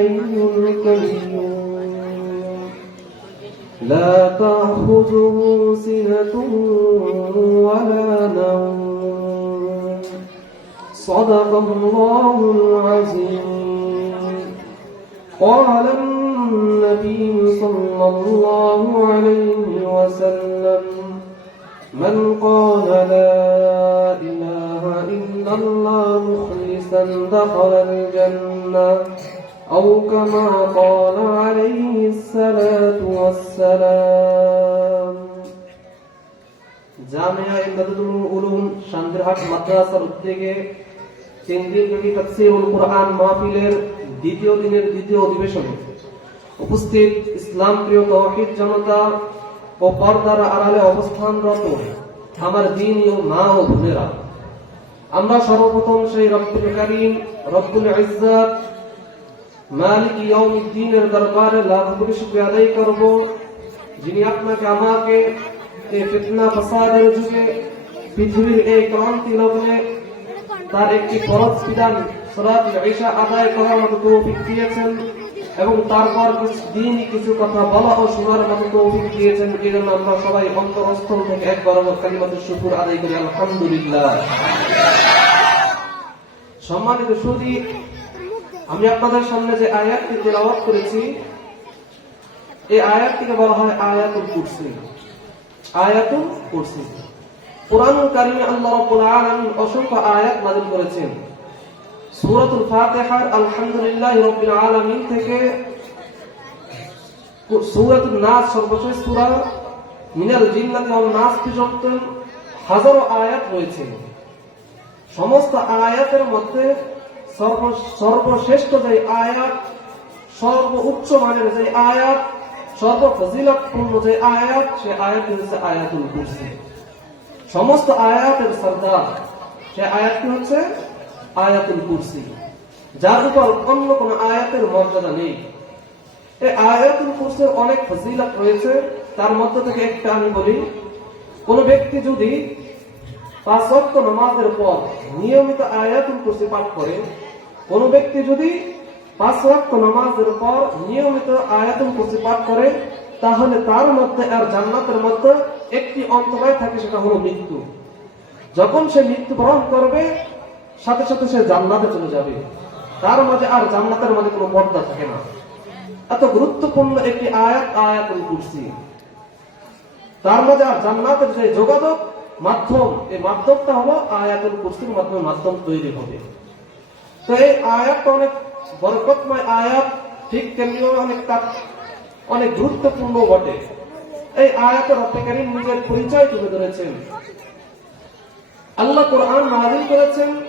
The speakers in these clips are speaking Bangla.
الحي القيوم لا تأخذه سنة ولا نوم. صدق الله العظيم. قال النبي صلى الله عليه وسلم من قال لا إله إلا الله مخلصا دخل الجنة أو كما قال عليه الصلاة والسلام জামিয়া ইমদাদুল উলুম শান্তিরহাট মাদ্রাসার উদ্যোগে তিন দিনব্যাপী তাফসীরুল কোরআন মাহফিলের দ্বিতীয় দিনের দ্বিতীয় অধিবেশনে উপস্থিত ইসলাম প্রিয় তৌহিদ জনতা ও পর্দার আড়ালে অবস্থানরত আমার দিন ও মা ও বোনেরা আমরা সর্বপ্রথম সেই রব্বুল কারীম রব্বুল ইজ্জত মালিক দরবারে আদায় করব, যিনি আপনাকে, আমাকে এই ফিতনা যুগে পৃথিবীর এই ক্রান্তি লগ্নে তার একটি ফরজ বিধান আদায় করার মতো তৌফিক দিয়েছেন এবং তারপর দিন কিছু কথা বলা ও শোনার মতো তৌফিক দিয়েছেন এই জন্য আমরা সবাই অন্তরস্থল থেকে একবার কালিমাতুর শুকুর আদায় করি, আলহামদুলিল্লাহ। সম্মানিত সুদী আমি আপনাদের সামনে যে আয়াতটি তেলাওয়াত করেছি, এই আয়াতটিকে বলা হয় আয়াতুল কুরসি। আয়াতুল কুরসি। কোরআনুল কারিমে আল্লাহ রাব্বুল আলামিন অসংখ্য আয়াত নাযিল করেছেন। সূরাতুল ফাতিহার আলহামদুলিল্লাহি রাব্বিল আলামিন থেকে সূরাতুন নাস সর্বশেষ সূরা মিনাল জিন্নাতি ওয়ান নাস পর্যন্ত হাজারো আয়াত রয়েছে। সমস্ত আয়াতের মধ্যে সর্ব সর্বশ্রেষ্ঠ যে আয়াত সর্ব উচ্চ মানের যে আয়াত সর্ব ফজিলতপূর্ণ যে আয়াত, সে আয়াত হচ্ছে আয়াতুল কুরসি। সমস্ত আয়াতের সর্দার, সে আয়াতটি হচ্ছে আয়াতুল কুরসি। যার উপর অন্য কোন আয়াতের মর্যাদা নেই। এই আয়াতুল কুরসির অনেক ফজিলত রয়েছে। তার মধ্যে থেকে একটা আমি বলি, কোন ব্যক্তি যদি পাঁচ ওয়াক্ত নামাজের পর নিয়মিত আয়াতুল কুরসি পাঠ করে, কোন ব্যক্তি যদি পাঁচ ওয়াক্ত নামাজের পর নিয়মিত আয়াতুল কুরসি পাঠ করে, তাহলে তার মধ্যে আর জান্নাতের মধ্যে একটি অন্তরায় থাকে, সেটা হলো মৃত্যু। যখন সে মৃত্যুবরণ করবে, সাথে সাথে সে জান্নাতে চলে যাবে। তার মাঝে আর জান্নাতের মাঝে কোনো পর্দা থাকে না। এত গুরুত্বপূর্ণ একটি আয়াত, আয়াতুল কুরসি। তার মাঝে আর জান্নাতের যে যোগাযোগ মাধ্যম, এই মাধ্যমটা হলো আয়াতুল কুরসির মাধ্যমে মাধ্যম তৈরি হবে। তো এই আয়াতটা অনেক বরকতময় আয়াত, ঠিক তেমনিও অনেক অনেক গুরুত্বপূর্ণ বটে। এই আয়াতের রব্বে নিজের পরিচয় তুলে ধরেছেন। আল্লাহ কোরআন নাজিল করেছেন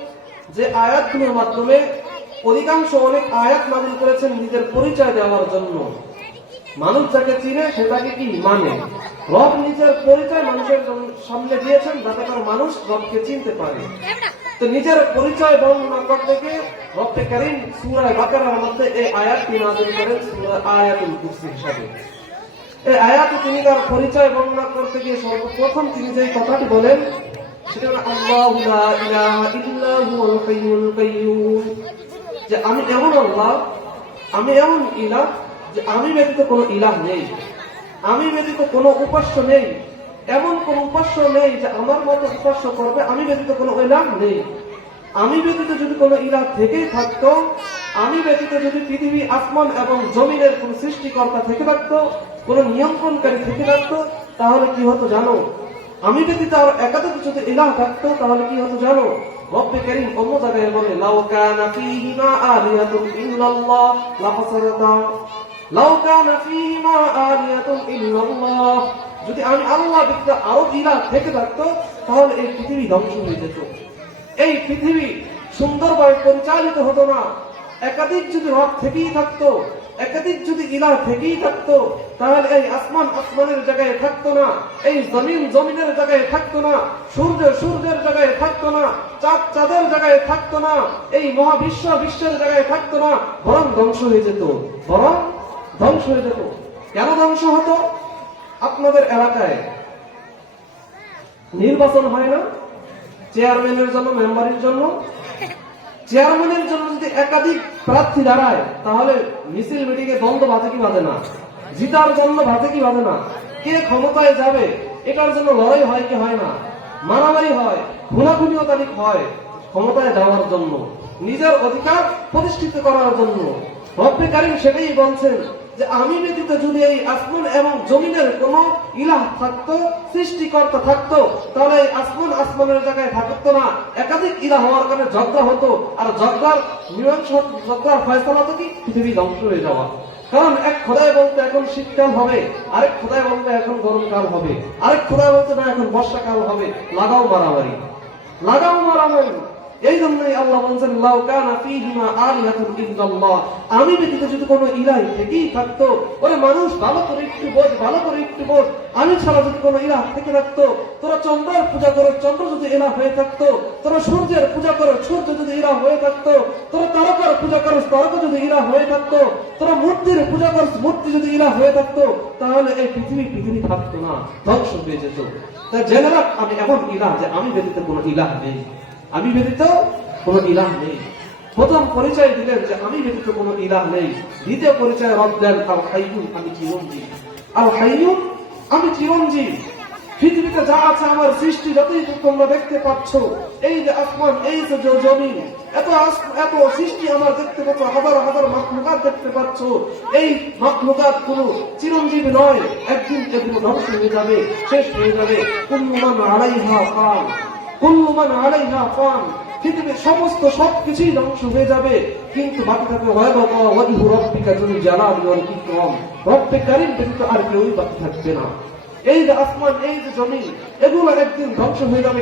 যে আয়াতগুলোর মাধ্যমে অধিকাংশ অনেক আয়াত নাজিল করেছেন নিজের পরিচয় দেওয়ার জন্য। মানুষ যাকে চিনে, সে তাকে কি? মানে। রব নিজের পরিচয় মানুষের সামনে দিয়েছেন যাতে করে মানুষ রবকে চিনতে পারে। তো নিজের পরিচয় বর্ণনা করতে গিয়ে রব্বে করিম সূরায় বাকারার মধ্যে এই আয়াতটি নাযিল করেন সূরা আয়াতুল কুরসি হিসাবে। এই আয়াতে তিনি তার পরিচয় বর্ণনা করতে গিয়ে সর্বপ্রথম তিনি যে কথাটি বলেন সেটা হলো আল্লাহু ইলাহা ইল্লা হুয়াল হাইয়ুল যে আমি এমন আল্লাহ আমি এমন ইলাহ যে আমি ব্যতীত কোনো ইলাহ নেই। আমি ব্যতীত কোনো উপাস্য নেই। এমন কোন উপাস্য নেই যে আমার মতো উপাস্য করবে, আমি ব্যতীত কোনো ইলাহ নেই। আমি ব্যতীত যদি কোনো ইলাহ থেকেই থাকতো, আমি ব্যতীত যদি পৃথিবী, আসমান এবং জমিনের কোন সৃষ্টিকর্তা থেকে থাকতো, কোন নিয়ন্ত্রণকারী থেকে থাকতো, তাহলে কি হতো জানো? আমি ব্যতীত আর একাধিক যদি ইলাহ থাকতো, তাহলে কি হতো জানো? রব্বে অন্য জায়গায় বলে, লাউ কানা যদি আমি আল্লাহ ব্যতীত আরও ইলাহ থেকে থাকতো, তাহলে এই পৃথিবী ধ্বংস হয়ে যেত। এই পৃথিবী সুন্দরভাবে পরিচালিত হতো না। একাধিক যদি রব থেকেই থাকতো, একাধিক যদি ইলাহ থেকেই থাকতো, তাহলে এই আসমান আসমানের জায়গায় থাকতো না, এই জমিন জমিনের জায়গায় থাকতো না, সূর্য সূর্যের জায়গায় থাকতো না, চাঁদ চাঁদের জায়গায় থাকতো না, এই মহাবিশ্ব বিশ্বের জায়গায় থাকতো না, বরং ধ্বংস হয়ে যেত। বরং ধ্বংস হয়ে যেত। কেন ধ্বংস হতো? আপনাদের এলাকায় নির্বাচন হয় না? চেয়ারম্যানের জন্য, মেম্বারের জন্য? চেয়ারম্যানের জন্য যদি একাধিক প্রার্থী দাঁড়ায়, তাহলে মিছিল মিটিং এ দ্বন্দ্ব বাধে কি বাধে না? জিতার জন্য বাধে কি বাধে না? কে ক্ষমতায় যাবে? এটার জন্য লড়াই হয় কি হয় না? মারামারি হয়, খুনাখুনিও তারিখ হয় ক্ষমতায় যাওয়ার জন্য। নিজের অধিকার প্রতিষ্ঠিত করার জন্য। রব্বে কারিম সেটাই বলছেন যে আমি ব্যতীত যদি এই আসমান এবং জমিনের কোন ইলাহ থাকতো, সৃষ্টিকর্তা থাকতো, তাহলে এই আসমান আসমানের জায়গায় থাকতো না। একাধিক ইলাহ হওয়ার কারণে ঝগড়া হতো। আর ঝগড়ার মীমাংস ঝগড়ার ফয়সলা হতো কি? পৃথিবী ধ্বংস হয়ে যাওয়া। কারণ এক খোদাই বলতে এখন শীতকাল হবে, আরেক খোদাই বলতে এখন গরমকাল হবে, আরেক খোদাই বলতে না এখন বর্ষাকাল হবে। লাগাও মারামারি। লাগাও মারামারি। এই জন্যই আল্লাহ বলছেন, লাউ ফীহিমা আলিহাতুন ইল্লাল্লাহ আমি ব্যতীত যদি কোনো ইলাহ থেকেই থাকতো, ওরে মানুষ, ভালো করে একটু বোঝ, ভালো করে একটু বোঝ। আমি ছাড়া যদি কোনো ইলাহ থেকে থাকতো, তোরা চন্দ্রের পূজা করো, চন্দ্র যদি ইলাহ হয়ে থাকতো, তোরা সূর্যের পূজা করো, সূর্য যদি ইলাহ হয়ে থাকতো, তোরা তারকার পূজা করো, তারকা যদি ইলাহ হয়ে থাকতো, তোরা মূর্তির পূজা করো, মূর্তি যদি ইলাহ হয়ে থাকতো, তাহলে এই পৃথিবী পৃথিবী থাকতো না, ধ্বংস হয়ে যেত। তা জেনে রাখ, আমি এমন ইলাহ যে আমি ব্যতীত কোনো ইলাহ নেই। আমি ব্যতীত কোনো ইলাহ নেই। প্রথম পরিচয় দিলেন যে আমি ব্যতীত কোনো ইলাহ নেই। দ্বিতীয় পরিচয় রব দেন আল হাইয়ুন, আমি চিরঞ্জীব। আল হাইয়ুন, আমি চিরঞ্জীব। পৃথিবীতে যা আছে আমার সৃষ্টি যতই তোমরা দেখতে পাচ্ছ, এই যে আসমান, এই যে জ- জমিন, এত এত সৃষ্টি আমার দেখতে পাচ্ছ, হাজার হাজার মাখলুকাত দেখতে পাচ্ছ। এই মাখলুকাত কোন চিরঞ্জীবী নয়। একদিন এগুলো ধ্বংস হয়ে যাবে, শেষ হয়ে যাবে। কুল্লুমান আলাইহা ফান কুল্লুমান আলাইহা ফান, পৃথিবীর সমস্ত সবকিছুই ধ্বংস হয়ে যাবে। কিন্তু বাকি থাকবে রাব্বিকা ইকরাম। রব্বে আর কেউই বাকি থাকবে না। এই যে আসমান, এই যে এগুলো একদিন ধ্বংস হয়ে যাবে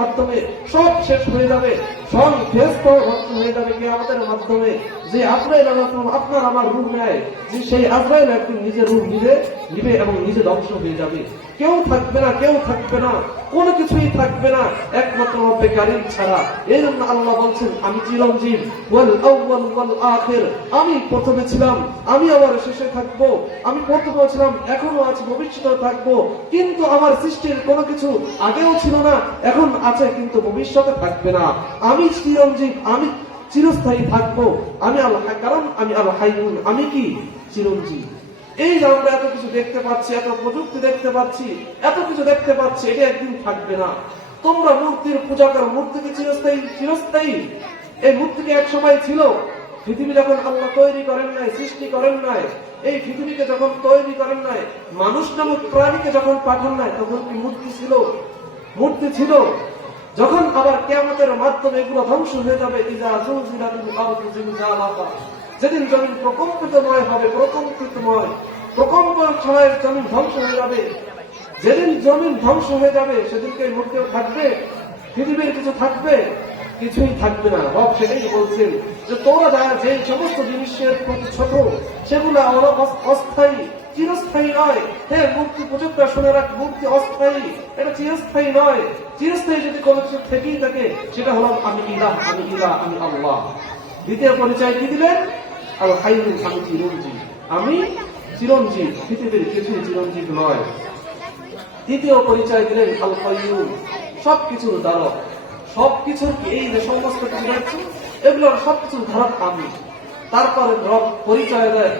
মাধ্যমে। সব শেষ হয়ে যাবে। সব ফেস্ত ধ্বংস হয়ে যাবে কেয়ামতের মাধ্যমে। যে আজরাইল আলাইহিস সালাম আপনার আমার রূপ নেয়, যে সেই আজরাইল একদিন নিজের রূপ নিবে নিবে এবং নিজে ধ্বংস হয়ে যাবে। কেউ থাকবে না, কেউ থাকবে না, কোনো কিছুই থাকবে না, একমাত্র রব্বে কারিম ছাড়া। এই জন্য আল্লাহ বলছেন, আমি চিরঞ্জীব ওয়াল আউয়াল ওয়াল আখির। আমি প্রথমে ছিলাম, আমি আবার শেষে থাকব, আমি প্রথমে ছিলাম, এখনও আছি ভবিষ্যতেও থাকব। কিন্তু আমার সৃষ্টির কোনো কিছু আগেও ছিল না, এখন আছে কিন্তু ভবিষ্যতে থাকবে না। আমি চিরঞ্জীব আমি চিরস্থায়ী থাকব। আমি আল্লাহ কারণ আমি আল্লাহ আমি কি? চিরঞ্জীব। এই যে আমরা এত কিছু দেখতে পাচ্ছি, এত প্রযুক্তি দেখতে পাচ্ছি, এত কিছু দেখতে পাচ্ছি, এটা একদিন থাকবে না। তোমরা মূর্তির পূজা করো মূর্তি কি চিরস্থায়ী চিরস্থায়ী। এই মূর্তিকে এক সময় ছিল। পৃথিবী যখন আল্লাহ তৈরি করেন নাই, সৃষ্টি করেন নাই, এই পৃথিবীকে যখন তৈরি করেন নাই, মানুষ নামক প্রাণীকে যখন পাঠান নাই, তখন কি মূর্তি ছিল? মূর্তি ছিল। যখন আবার কেয়ামতের মাধ্যমে এগুলো ধ্বংস হয়ে যাবে, ইজা জুলজিলাতিল আরদু জিলজালাহা যেদিন জমিন প্রকম্পিতময় হবে, প্রকম্পিতময় প্রকম্প ছড়ায় জমিন ধ্বংস হয়ে যাবে, যেদিন জমিন ধ্বংস হয়ে যাবে, সেদিনকে এই মূর্তিও থাকবে, পৃথিবীর কিছু থাকবে, কিছুই থাকবে না। রব সেটাই বলছেন যে, তোমরা যারা যে সমস্ত জিনিসের প্রতি ছোট, সেগুলো অস্থায়ী, চিরস্থায়ী নয়। হ্যাঁ মূর্তি প্রযুক্তা, শুনে রাখ, মূর্তি অস্থায়ী, এটা চিরস্থায়ী নয়। চিরস্থায়ী যদি কোনো কিছু থেকেই থাকে, সেটা হলাম আমি ইলাহ আমি ইলাহ, আমি আল্লাহ। দ্বিতীয় পরিচয় কি দিলেন? আল হাইয়ুল আমি চিরঞ্জীব আমি চিরঞ্জীব পৃথিবীর কিছুই চিরঞ্জীব নয় তৃতীয় পরিচয় দিলেন আল কাইয়ুম সবকিছুর ধারক সবকিছুর কি এই যে সমস্ত কিছু দেখছি এগুলোর সবকিছুর ধারক আমি তারপরে রব পরিচয় দেয়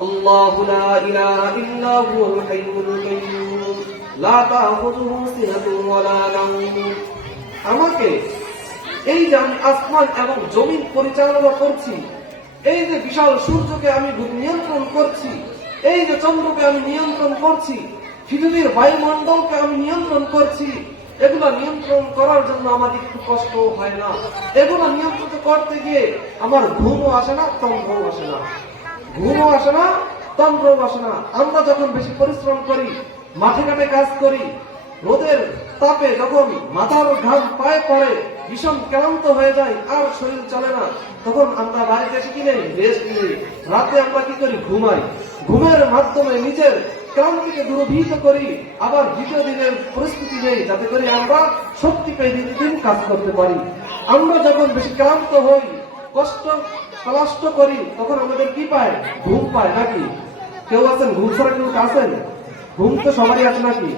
الله لا إله إلا هو الحي القيوم লা তাখুযুহু সিনাতুন ওয়ালা নাওম আমাকে এই যে আমি আসমান এবং জমিন পরিচালনা করছি এই যে বিশাল সূর্যকে আমি নিয়ন্ত্রণ করছি, এই যে চন্দ্রকে আমি নিয়ন্ত্রণ করছি, পৃথিবীর বায়ুমণ্ডলকে আমি নিয়ন্ত্রণ করছি, এগুলো নিয়ন্ত্রণ করার জন্য আমার একটু কষ্ট হয় না। এগুলো নিয়ন্ত্রণ করতে গিয়ে আমার ঘুমও আসে না, তন্দ্রও আসে না। ঘুমও আসে না, তন্দ্রও আসে না। আমরা যখন বেশি পরিশ্রম করি, মাঠে ঘাটে কাজ করি, রোদের তাপে যখন মাথার ঘাম পায়ে পড়ে ভীষণ ক্লান্ত হয়ে যায়, আর শরীর চলে না। তখন আমরা বাড়িতে এসে কি নেই? রেস্ট নেই। রাতে আমরা কি করি? ঘুমাই। ঘুমের মাধ্যমে নিজের ক্লান্তিকে দূরভীত করি। আবার দ্বিতীয় দিনের পরিস্থিতি নেই, যাতে করে আমরা শক্তি পেয়ে দিন কাজ করতে পারি। আমরা যখন বেশি ক্লান্ত হই, কষ্ট কষ্ট করি, তখন আমাদের কি পায়? ঘুম পায় নাকি? কেউ আছেন? ঘুম ছাড়া কেউ আছেন ঘুম তো সবারই আছে নাকি?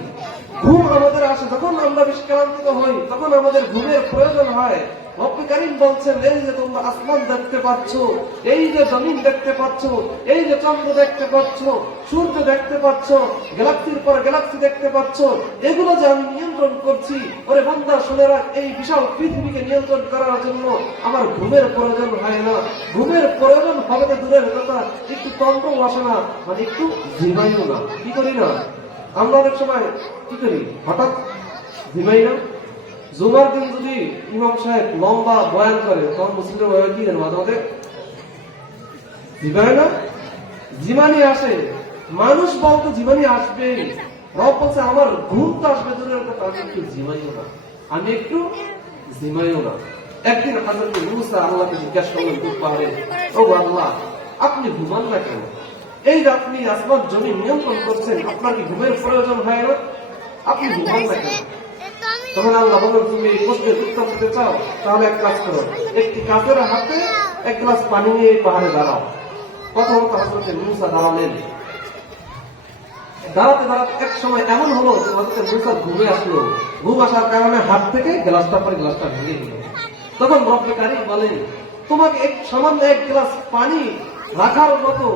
ঘুম আমাদের আসে, যখন আমরা বেশি ক্লান্তিত হই তখন আমাদের ঘুমের প্রয়োজন হয় কারিম বলছেন, এই যে তোমরা আসমান দেখতে পাচ্ছ, এই যে জমিন দেখতে পাচ্ছ, এই যে চন্দ্র দেখতে পাচ্ছ, সূর্য দেখতে পাচ্ছ, গ্যালাক্সির পর গ্যালাক্সি দেখতে পাচ্ছ, এগুলো যে আমি নিয়ন্ত্রণ করছি, ওরে বান্দা, শুনে রাখ, এই বিশাল পৃথিবীকে নিয়ন্ত্রণ করার জন্য আমার ঘুমের প্রয়োজন হয় না। ঘুমের প্রয়োজন হবে না, দূরের কথা, একটু তন্ত্র আসে না মানে একটু ঝিমাইও না। কি করি না? আমরা অনেক সময় কি করি? হঠাৎ ঘুমাই না। জুমার দিন যদি ইমাম সাহেব লম্বা বয়ান করে, তখন মুসলিমের বয়ান কি জানো, মাঝে জিমাই না? জিমানি আসে। মানুষ বলতো জিমানি আসবে। রব বলছে, আমার ঘুম তো আসবে দূরের কথা আমি একটু জিমাইও না। আমি একটু জিমাইও না। একদিন হাজরত মুসা আল্লাহকে জিজ্ঞাসা করলেন পাহাড়ে? ও আল্লাহ, আপনি ঘুমান না কেন? এই যে আপনি আসমান জমি নিয়ন্ত্রণ করছেন, আপনার কি ঘুমের প্রয়োজন হয় না? আপনি ঘুমান না তখন আল্লাহ বললেন তুমি প্রশ্নের উত্তর দিতে চাও, তাহলে এক কাজ করো। একটি কাপের হাতে এক গ্লাস পানি নিয়ে পাহাড়ে দাঁড়াও। কথা মতো হাজরতে মুসা দাঁড়ালেন। দাঁড়াতে দাঁড়াতে এক সময় এমন হলো যে হাজরতে মুসা ঘুমে আসলো। ঘুম আসার কারণে হাত থেকে গ্লাসটা পরে গ্লাসটা ভেঙে গেল। তখন রব্বে কারিম বলেন, তোমাকে এক সামান্য এক গ্লাস পানি রাখার মতো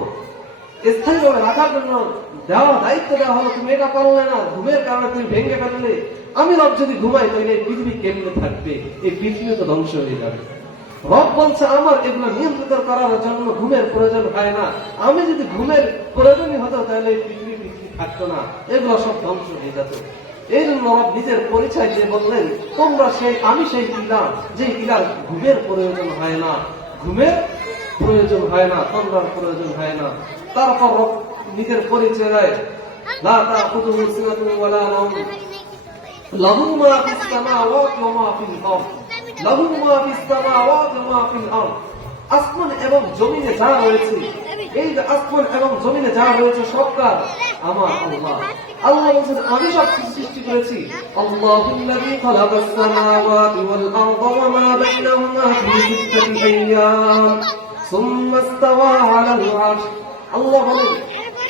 স্থায়ীভাবে রাখার জন্য দেওয়া দায়িত্ব দেওয়া হলো, তুমি এটা পারলে না, ঘুমের কারণে তুমি ভেঙে ফেললে। আমি রব যদি ঘুমাই, তাহলে পৃথিবী কেমনে থাকবে? এই পৃথিবী তো ধ্বংস হয়ে যাবে। রব বলছে, আমার এগুলো নিয়ন্ত্রিত করার জন্য ঘুমের প্রয়োজন হয় না। আমি যদি ঘুমের প্রয়োজনই হতো, তাহলে পৃথিবী পৃথিবী থাকতো না। এগুলো সব ধ্বংস হয়ে যেত। এই জন্য রব নিজের পরিচয় দিয়ে বললেন, তোমরা সেই, আমি সেই ইলা, যে ইলার ঘুমের প্রয়োজন হয় না। ঘুমের প্রয়োজন হয় না, তন্দ্রার প্রয়োজন হয় না। তারপর নিজের পরিচয় দেয় আসমান এবং জমিনে যা রয়েছে, এই আসমান এবং জমিনে যা রয়েছে আমার আল্লাহ। আল্লাহ বলছেন, আমি সব কিছু সৃষ্টি করেছি। সুম্মা ইস্তাওয়া আলাল আরশ। আল্লাহ বলেন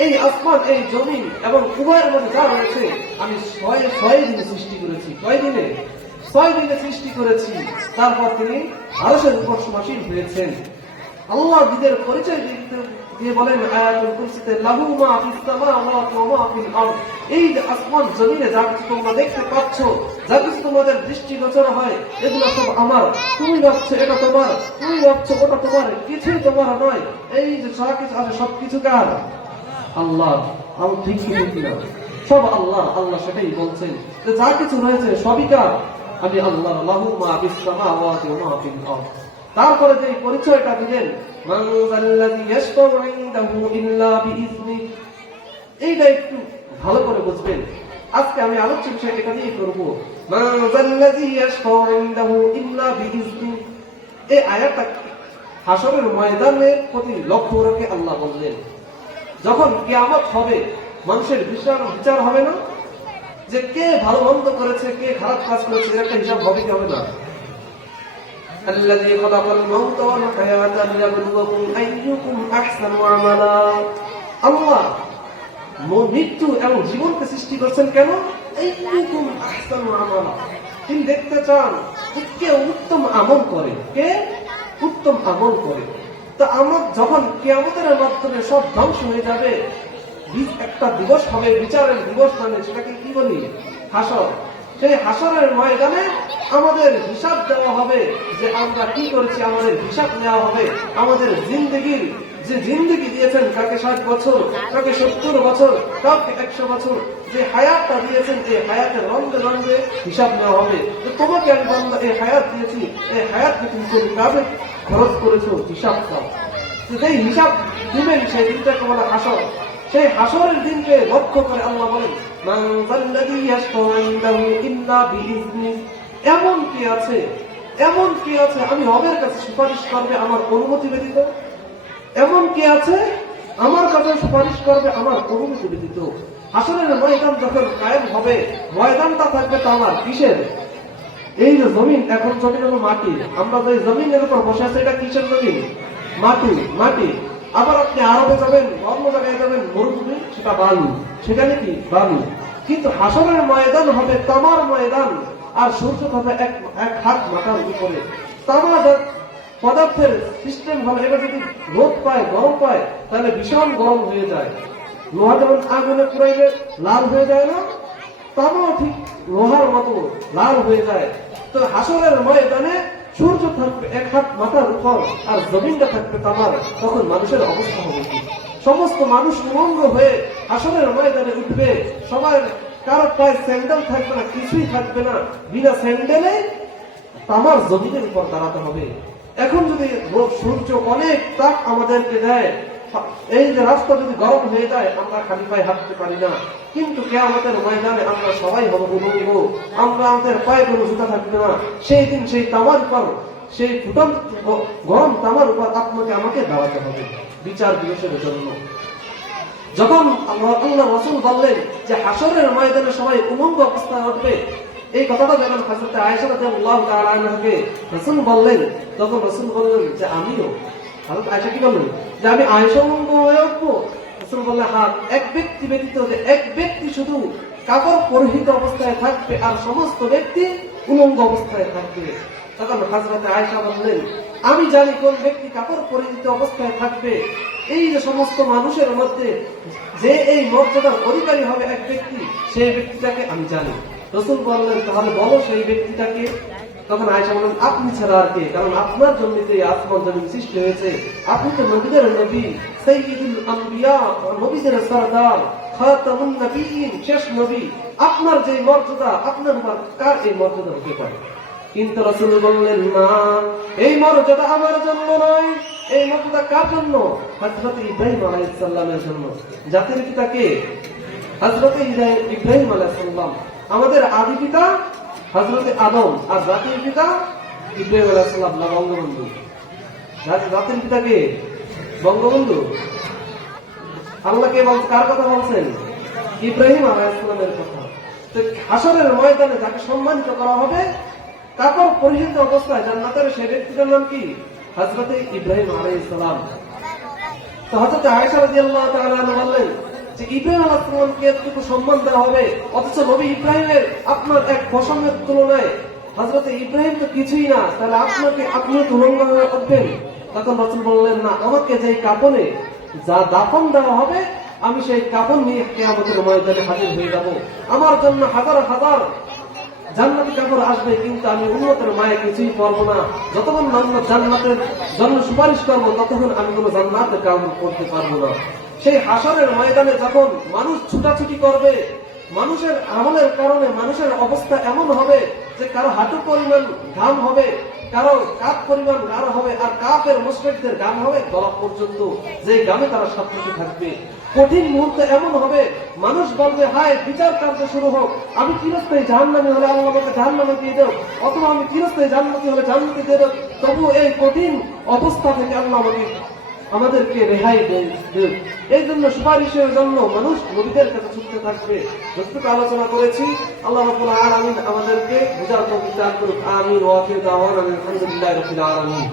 এই আসমান, এই জমি এবং উভয়ের মধ্যে যা রয়েছে, আমি ছয় ছয় দিনে সৃষ্টি করেছি। কয় দিনে? ছয় দিনে সৃষ্টি করেছি। তারপর তিনি ভারতের উপর সমাসীন হয়েছেন। আল্লাহ দিদের পরিচয় দিয়ে বলেন লাহু মা এই যে আসমান জমিনে যা কিছু তোমরা দেখতে পাচ্ছ, যা কিছু তোমাদের হয়, এগুলো সব আমার। তুমি ভাবছ এটা তোমার, তুমি ভাবছ ওটা তোমার, কিছুই তোমার নয়। এই যে কিছু আছে সব কিছু কার? আল্লাহ। আমি ঠিক কিনা সব আল্লাহ আল্লাহ সেটাই বলছেন। যে যা কিছু রয়েছে, সবই কার? আমি আল্লাহ, লাহু মা ফিস সামাওয়াতি ওয়া মা তারপরে যে পরিচয়টা দিলেন এইটা একটু ভালো করে বুঝবেন। আজকে আমি আলোচ্য বিষয় এটা দিয়ে করব প্রতি লক্ষ্য রেখে আল্লাহ বললেন, যখন কিয়ামত হবে, মানুষের বিচার বিচার হবে না? যে কে ভালো মন্দ করেছে, কে খারাপ কাজ করেছে একটা হিসাব হবে কি হবে না? الذي خلق الموت والحياة ليبلوكم أيكم أحسن عملا আল্লাহ ম- মৃত্যু এবং জীবনকে সৃষ্টি করছেন কেন এইরকম আহসান আমালা তিনি দেখতে চান যে কে উত্তম আমল করে কে উত্তম আমল করে তো আমার যখন কেয়ামতের মাধ্যমে সব ধ্বংস হয়ে যাবে বি- একটা দিবস হবে বিচারের দিবস মানে সেটাকে কি বলি হাসর সেই হাসরের ময়দানে আমাদের হিসাব দেওয়া হবে যে আমরা কি করেছি, আমাদের হিসাব নেওয়া হবে। আমাদের জিন্দগির যে জিন্দগি দিয়েছেন কাকে ষাট বছর কাকে সত্তর বছর কাউকে একশো বছর, যে হায়াতটা দিয়েছেন, এই হায়াতের রন্ধে রন্ধে হিসাব নেওয়া হবে। যে তোমাকে আমি বান্দা এই হায়াত দিয়েছি, এই হায়াতকে তুমি কোন কাজে খরচ করেছ? হিসাব তো যেই হিসাব দিবেন, সেই দিনটাকে বলা হাসর। সেই হাসরের দিনকে লক্ষ্য করে আল্লাহ বলেন, মান এমন কি আছে, এমন কি আছে, আমি রবের কাছে সুপারিশ করবে আমার অনুমতি ব্যতীত? এমন কি আছে, আমার কাছে সুপারিশ করবে আমার অনুমতি ব্যতীত? হাসরের ময়দান যখন কায়েম হবে, ময়দানটা থাকবে তো আমার কিসের? এই যে জমিন, এখন জমিন হলো মাটি। আমরা যে জমিনের উপর বসে আছি, এটা কিসের জমিন? মাটি মাটি। আবার আপনি আরবে যাবেন অন্য জায়গায় যাবেন, মরুভূমি, সেটা বালু সেখানে কি বালু কিন্তু হাসনের ময়দান হবে তামার ময়দান, আর সূর্য হবে এক এক হাত মাথার উপরে। তামা যা- পদার্থের সিস্টেম হবে এটা যদি রোদ পায়, গরম পায়, তাহলে ভীষণ গরম হয়ে যায়। লোহা যেমন আগুনে পুরাইলে লাল হয়ে যায় না, তামাও ঠিক লোহার মতো লাল হয়ে যায়। তো হাসনের ময়দানে সূর্য থাকবে এক হাত মাথার উপর আর জমিনটা থাকবে তামার, তখন মানুষের অবস্থা হবে সমস্ত মানুষ উমঙ্গ হয়ে হাসরের ময়দানে উঠবে। সবার কারও পায়ে স্যান্ডেল থাকবে না, কিছুই থাকবে না। বিনা স্যান্ডেলে তামার জমিনের উপর দাঁড়াতে হবে। এখন যদি সূর্য অনেক তাপ আমাদেরকে দেয়, এই যে রাস্তা যদি গরম হয়ে যায়, আমরা খালি পায়ে হাঁটতে পারি না। কিন্তু কে আমাদের ময়দানে আমরা সবাই হব উলঙ্গ আমরা আমাদের পায়ে কোনো জুতা থাকবে না। সেই দিন সেই তামার উপর, সেই ফুটন্ত গরম তামার উপর আপনাকে আমাকে দাঁড়াতে হবে। বিচার দিবসের জন্য। যখন আল্লাহ আল্লাহ রসুল বললেন যে হাসরের ময়দানে সবাই উমঙ্গ অবস্থায় উঠবে এই কথাটা যখন হাজরতে আয়েশা রাদিয়াল্লাহু তাআলা আনহাকে রাসূল বললেন, তখন রাসূল বললেন যে আমিও। হযরত আয়েশা কি বললেন? যে আমি আয়েশা উমঙ্গ হয়ে উঠবো? বললেন হ্যাঁ এক ব্যক্তি ব্যতীত যে এক ব্যক্তি শুধু কাপড় পরিহিত অবস্থায় থাকবে আর সমস্ত ব্যক্তি উলঙ্গ অবস্থায় থাকবে। তখন আয়েশা বললেন, আমি জানি কোন ব্যক্তি কাপড় পরিহিত অবস্থায় থাকবে। এই যে সমস্ত মানুষের মধ্যে যে এই মর্যাদার অধিকারী হবে এক ব্যক্তি, সেই ব্যক্তিটাকে আমি জানি। রসুল বললেন, তাহলে বলো সেই ব্যক্তিটাকে? তখন আয়সা বললেন, আপনি ছাড়া আর কে? কারণ আপনার যে আসমান জমিন সৃষ্টি হয়েছে। আপনি তো নবীদের নবী সৈয়দুল আম্বিয়া নবীদের সরদার, খাতামুন নবীন শেষ নবী। আপনার যে মর্যাদা, আপনার কার এই মর্যাদা হতে পারে? কিন্তু রসুল বললেন, না, এই মর্যাদা আমার জন্য নয়। এই মর্যাদা কার জন্য? হজরত ইব্রাহিম আলাইসাল্লামের জন্য। জাতির পিতাকে হজরত ইব্রাহিম আলাইসাল্লাম আমাদের আদি পিতা হজরত আদম আর জাতির পিতা ইব্রাহিম আলাইসাল্লাম না বঙ্গবন্ধু? জাতি- জাতির পিতাকে বঙ্গবন্ধু? আল্লাহকে কার কথা বলছেন? ইব্রাহিম আলাইসালামের কথা। হাসরের ময়দানে যাকে সম্মানিত করা হবে কাপড় পরিহিত অবস্থায় জান্নাতের সেই ব্যক্তিটার নাম কি? হজরতে ইব্রাহিম আলাইসালাম তো হজরত আয়েশা রাদিয়াল্লাহু তাআলা বললেন যে ইব্রাহিম আলাইহিস সালামকে এতটুকু সম্মান দেওয়া হবে, অথচ নবী ইব্রাহিমের আপনার এক পশমের তুলনায় হজরত ইব্রাহিম তো কিছুই না, তাহলে আপনাকে আপনিও তুলঙ্গ হয়ে উঠবেন। তখন রসুল বললেন, না, আমাকে যে কাপনে যা দাফন দেওয়া হবে, আমি সেই কাপন নিয়ে কেয়ামতের ময়দানে হাজির হয়ে যাব। আমার জন্য হাজার হাজার জান্নাতি কাপড় আসবে, কিন্তু আমি উন্নতের মায়ে কিছুই পারব না। যতক্ষণ জান্নাতের জন্য সুপারিশ করব, ততক্ষণ আমি কোনো জান্নাতের কাম করতে পারব না। সেই হাসরের ময়দানে যখন মানুষ ছুটাছুটি করবে, মানুষের আমলের কারণে মানুষের অবস্থা এমন হবে যে কারও হাঁটু পরিমাণ ঘাম হবে, কারও কাপ পরিমাণ গান হবে, আর কাপের মুসলিকদের গান হবে গলা পর্যন্ত। যে গানে তারা সাবধানে থাকবে। কঠিন মুহূর্তে এমন হবে, মানুষ বলবে, হায়, বিচার কার্য শুরু হোক। আমি চিরস্থায়ী জাহান্নামী হলে আল্লাহ আমাকে জাহান্নামে দিয়ে দেব। অথবা আমি চিরস্থায়ী জান্নাতি হলে জান্নাতি দিয়ে দেব। তবু এই কঠিন অবস্থা থেকে আল্লাহ আমাকে আমাদেরকে রেহাই দেন। এই জন্য সুপারিশের জন্য মানুষ নবীদের কাছে ছুটতে থাকবে। যতটুকু আলোচনা করেছি। আল্লাহ রাব্বুল আলামিন আমাদেরকে বুঝার তৌফিক দান করুক। আলামিন।